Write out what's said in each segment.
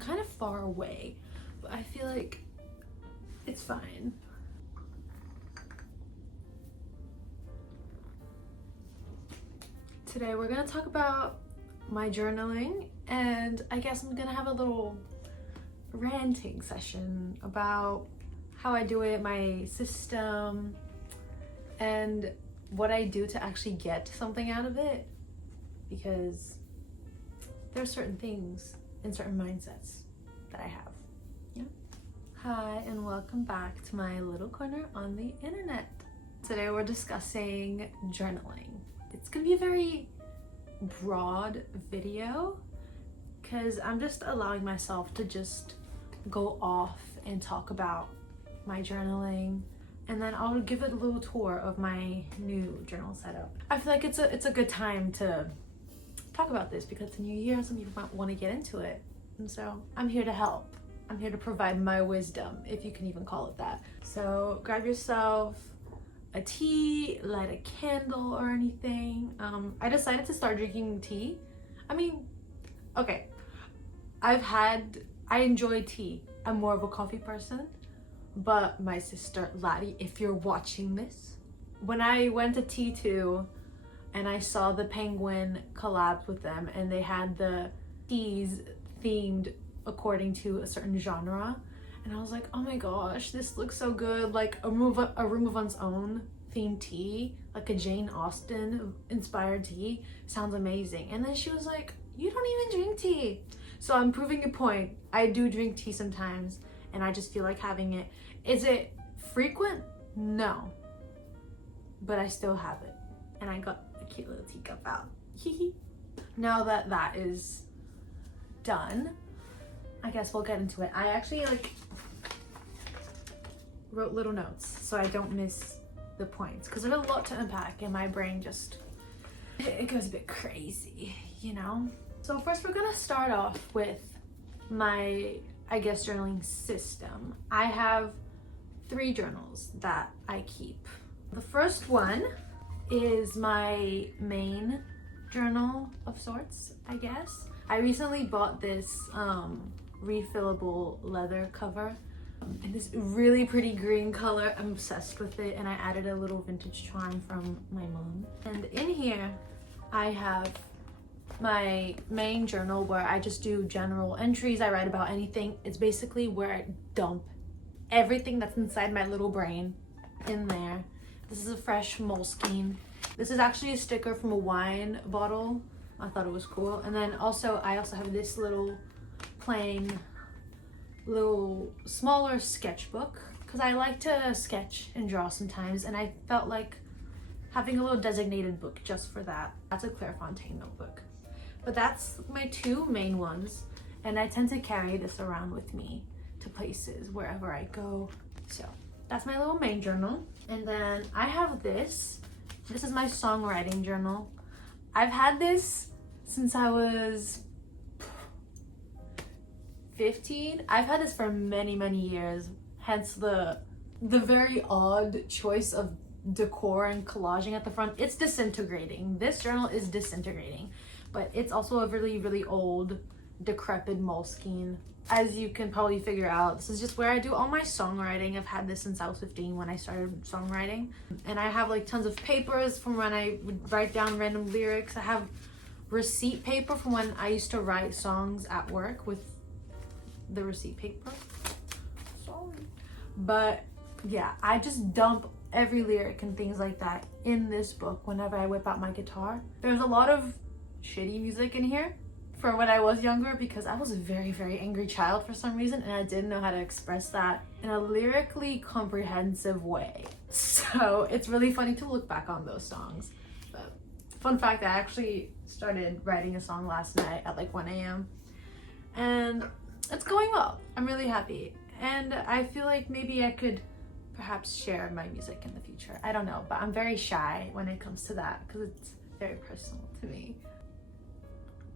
kind of far away, but I feel like it's fine. Today we're gonna talk about my journaling, and I guess I'm gonna have a little ranting session about how I do it, my system, and what I do to actually get something out of it, because there's certain things and certain mindsets that I have. Yeah. Hi, and welcome back to my little corner on the internet. Today we're discussing journaling. It's gonna be a very broad video because I'm just allowing myself to just go off and talk about my journaling, and then I'll give it a little tour of my new journal setup. I feel like it's a good time to talk about this because it's a new year, some people might want to get into it, and so I'm here to help. I'm here to provide my wisdom, if you can even call it that. So grab yourself a tea, light a candle or anything. I decided to start drinking tea. I mean, okay, I enjoy tea. I'm more of a coffee person, but my sister Laddie, if you're watching this, when I went to T2 and I saw the Penguin collab with them and they had the teas themed according to a certain genre, and I was like, oh my gosh, this looks so good, like a room of one's own themed tea, like a Jane Austen inspired tea, sounds amazing. And then she was like, you don't even drink tea. So I'm proving a point. I do drink tea sometimes, and I just feel like having it. Is it frequent? No, but I still have it, and I got a cute little teacup out. Now that that is done, I guess we'll get into it. I actually wrote little notes so I don't miss the points, because there's a lot to unpack and my brain just, it goes a bit crazy, you know? So first we're gonna start off with my, I guess, journaling system. I have 3 journals that I keep. The first one is my main journal of sorts, I guess. I recently bought this refillable leather cover in this really pretty green color. I'm obsessed with it, and I added a little vintage charm from my mom. And in here I have my main journal where I just do general entries. I write about anything. It's basically where I dump everything that's inside my little brain in there. This is a fresh Moleskine. This is actually a sticker from a wine bottle. I thought it was cool. And then also I also have this little plain little smaller sketchbook, because I like to sketch and draw sometimes, and I felt like having a little designated book just for that. That's a Clairefontaine notebook. But that's my 2 main ones, and I tend to carry this around with me to places wherever I go. So that's my little main journal. And then I have this. This is my songwriting journal. I've had this since I was 15. I've had this for many years, hence the very odd choice of decor and collaging at the front. It's disintegrating. This journal is disintegrating, but it's also a really old decrepit Moleskine. As you can probably figure out, this is just where I do all my songwriting. I've had this since I was 15 when I started songwriting, and I have like tons of papers from when I would write down random lyrics. I have receipt paper from when I used to write songs at work with the receipt paper. Sorry. But yeah, I just dump every lyric and things like that in this book whenever I whip out my guitar. There's a lot of shitty music in here for when I was younger, because I was a very angry child for some reason, and I didn't know how to express that in a lyrically comprehensive way. So it's really funny to look back on those songs. But fun fact, I actually started writing a song last night at like 1 a.m. and it's going well. I'm really happy, and I feel like maybe I could perhaps share my music in the future. I don't know, but I'm very shy when it comes to that because it's very personal to me.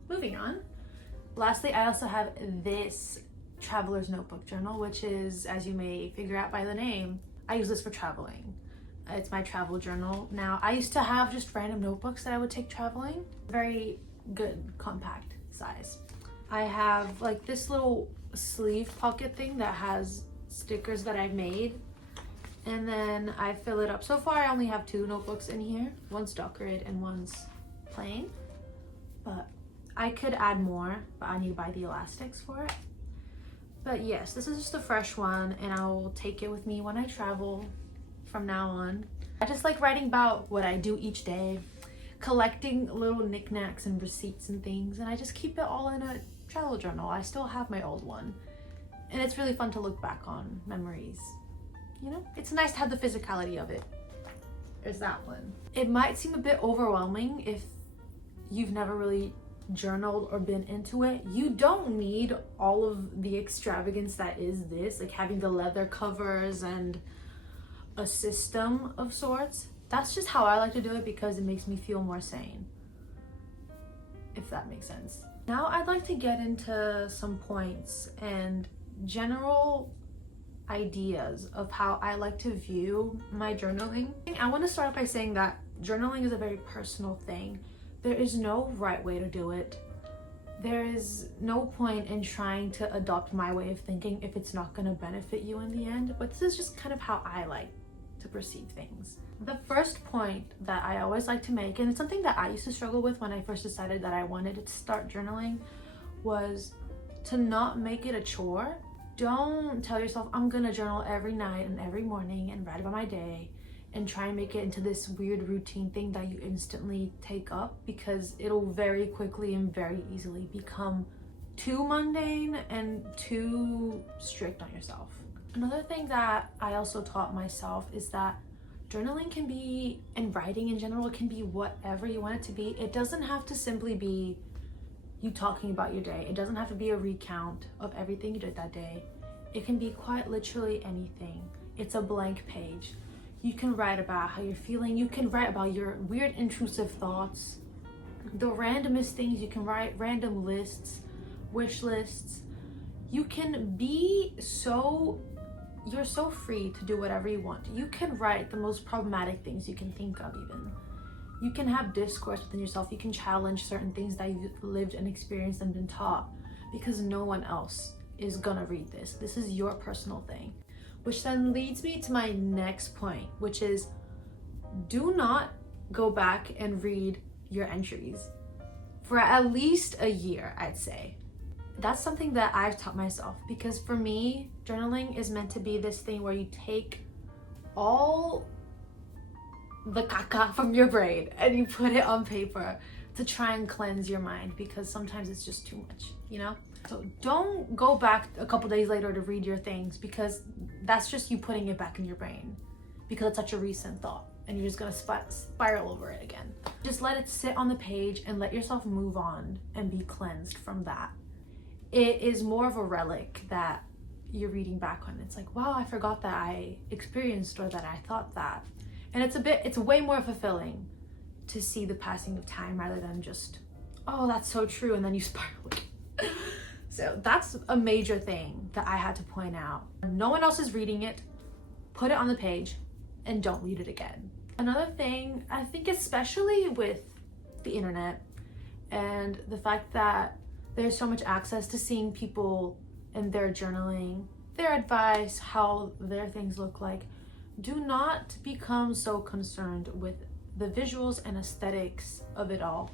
Moving on. Lastly, I also have this traveler's notebook journal, which is, as you may figure out by the name, I use this for traveling. It's my travel journal. Now, I used to have just random notebooks that I would take traveling. Very good, compact size. I have like this little sleeve pocket thing that has stickers that I've made, and then I fill it up. So far I only have 2 notebooks in here. One's decorated and one's plain, but I could add more, but I need to buy the elastics for it. But yes, this is just a fresh one, and I'll take it with me when I travel from now on. I just like writing about what I do each day, collecting little knickknacks and receipts and things, and I just keep it all in a travel journal. I still have my old one, and it's really fun to look back on memories. You know, it's nice to have the physicality of it. There's that one. It might seem a bit overwhelming if you've never really journaled or been into it. You don't need all of the extravagance that is this, like having the leather covers and a system of sorts. That's just how I like to do it because it makes me feel more sane, if that makes sense. Now I'd like to get into some points and general ideas of how I like to view my journaling. I want to start off by saying that journaling is a very personal thing. There is no right way to do it. There is no point in trying to adopt my way of thinking if it's not going to benefit you in the end, but this is just kind of how I like to perceive things. The first point that I always like to make, and it's something that I used to struggle with when I first decided that I wanted to start journaling, was to not make it a chore. Don't tell yourself, I'm gonna journal every night and every morning and write about my day, and try and make it into this weird routine thing that you instantly take up, because it'll very quickly and very easily become too mundane and too strict on yourself. Another thing that I also taught myself is that journaling can be, and writing in general, can be whatever you want it to be. It doesn't have to simply be you talking about your day. It doesn't have to be a recount of everything you did that day. It can be quite literally anything. It's a blank page. You can write about how you're feeling. You can write about your weird intrusive thoughts, the randomest things. You can write random lists, wish lists. You can be you're so free to do whatever you want. You can write the most problematic things you can think of even. You can have discourse within yourself. You can challenge certain things that you've lived and experienced and been taught, because no one else is gonna read this. This is your personal thing. Which then leads me to my next point, which is do not go back and read your entries for at least a year, I'd say. That's something that I've taught myself, because for me, journaling is meant to be this thing where you take all the caca from your brain and you put it on paper to try and cleanse your mind, because sometimes it's just too much, you know? So don't go back a couple days later to read your things, because that's just you putting it back in your brain because it's such a recent thought and you're just gonna spiral over it again. Just let it sit on the page and let yourself move on and be cleansed from that. It is more of a relic that you're reading back on. It's like, wow, I forgot that I experienced or that I thought that. And it's way more fulfilling to see the passing of time rather than just, oh, that's so true, and then you spiral. So that's a major thing that I had to point out. No one else is reading it, put it on the page and don't read it again. Another thing, I think especially with the internet and the fact that there's so much access to seeing people and their journaling, their advice, how their things look like, do not become so concerned with the visuals and aesthetics of it all.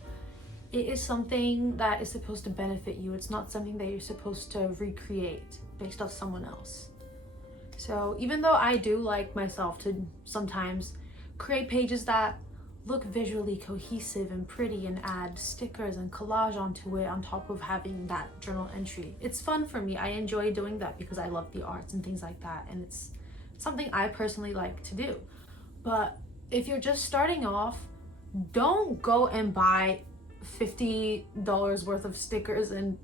It is something that is supposed to benefit you. It's not something that you're supposed to recreate based off someone else. So even though I do like myself to sometimes create pages that look visually cohesive and pretty and add stickers and collage onto it on top of having that journal entry, it's fun for me. I enjoy doing that because I love the arts and things like that, and it's something I personally like to do. But if you're just starting off, don't go and buy $50 worth of stickers and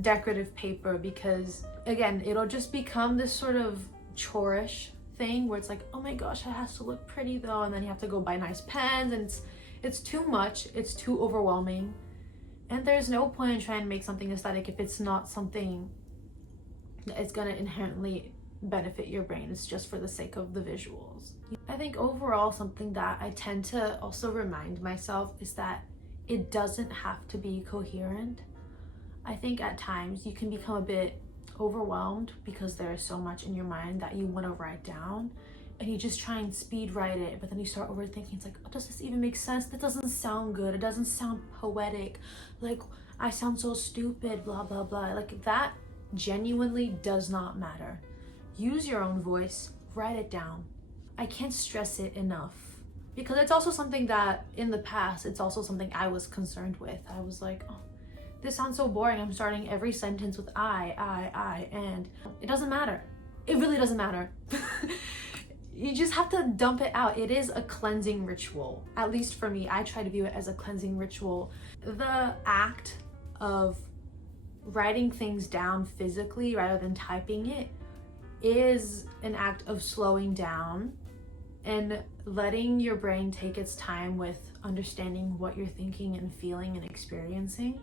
decorative paper, because again, it'll just become this sort of chore-ish thing where it's like, oh my gosh, it has to look pretty though, and then you have to go buy nice pens, and it's too much, it's too overwhelming, and there's no point in trying to make something aesthetic if it's not something that is going to inherently benefit your brain. It's just for the sake of the visuals. I think overall, something that I tend to also remind myself is that it doesn't have to be coherent. I think at times you can become a bit overwhelmed because there is so much in your mind that you want to write down, and you just try and speed write it, but then you start overthinking. It's like, oh, does this even make sense? That doesn't sound good. It doesn't sound poetic. Like, I sound so stupid, blah, blah, blah. Like, that genuinely does not matter. Use your own voice, write it down. I can't stress it enough, because it's also something that in the past, it's also something I was concerned with. I was like, oh, this sounds so boring. I'm starting every sentence with I, and it doesn't matter. It really doesn't matter. You just have to dump it out. It is a cleansing ritual. At least for me, I try to view it as a cleansing ritual. The act of writing things down physically rather than typing it is an act of slowing down and letting your brain take its time with understanding what you're thinking and feeling and experiencing.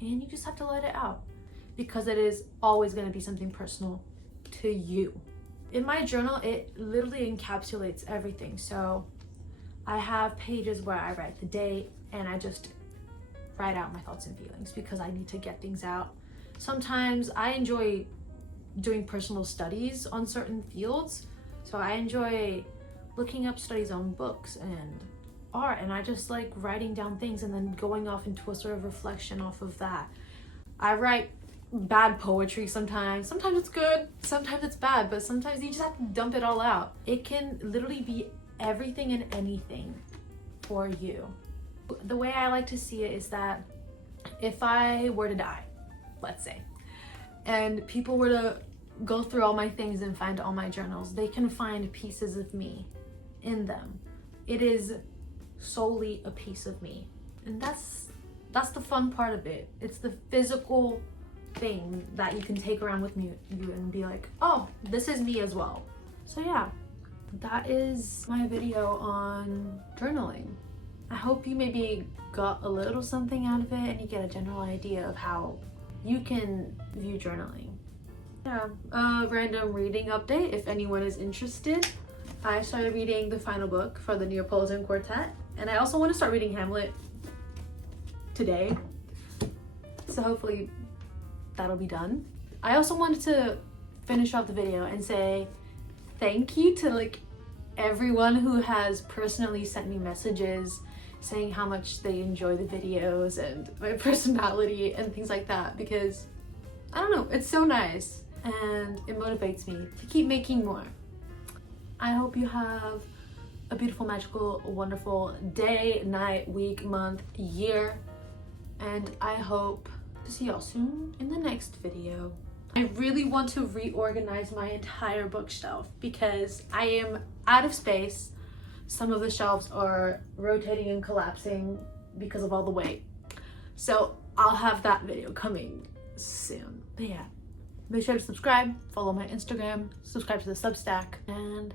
And you just have to let it out, because it is always going to be something personal to you. In my journal, it literally encapsulates everything. So I have pages where I write the date and I just write out my thoughts and feelings because I need to get things out. Sometimes I enjoy doing personal studies on certain fields. So I enjoy looking up studies on books and art, and I just like writing down things and then going off into a sort of reflection off of that. I write bad poetry sometimes. Sometimes it's good, sometimes it's bad, but sometimes you just have to dump it all out. It can literally be everything and anything for you. The way I like to see it is that if I were to die, let's say, and people were to go through all my things and find all my journals, they can find pieces of me in them. It is solely a piece of me, and that's the fun part of it. It's the physical thing that you can take around with you and be like, oh, this is me as well. So yeah, that is my video on journaling. I hope you maybe got a little something out of it and you get a general idea of how you can view journaling. Yeah, a random reading update if anyone is interested. I started reading the final book for the Neapolitan Quartet, and I also want to start reading Hamlet today, so hopefully that'll be done. I also wanted to finish off the video and say thank you to like everyone who has personally sent me messages saying how much they enjoy the videos and my personality and things like that, because I don't know, it's so nice and it motivates me to keep making more. I hope you have a beautiful, magical, wonderful day, night, week, month, year, and I hope to see y'all soon in the next video. I really want to reorganize my entire bookshelf because I am out of space. Some of the shelves are rotating and collapsing because of all the weight. So I'll have that video coming soon. But yeah, make sure to subscribe, follow my Instagram, subscribe to the Substack, and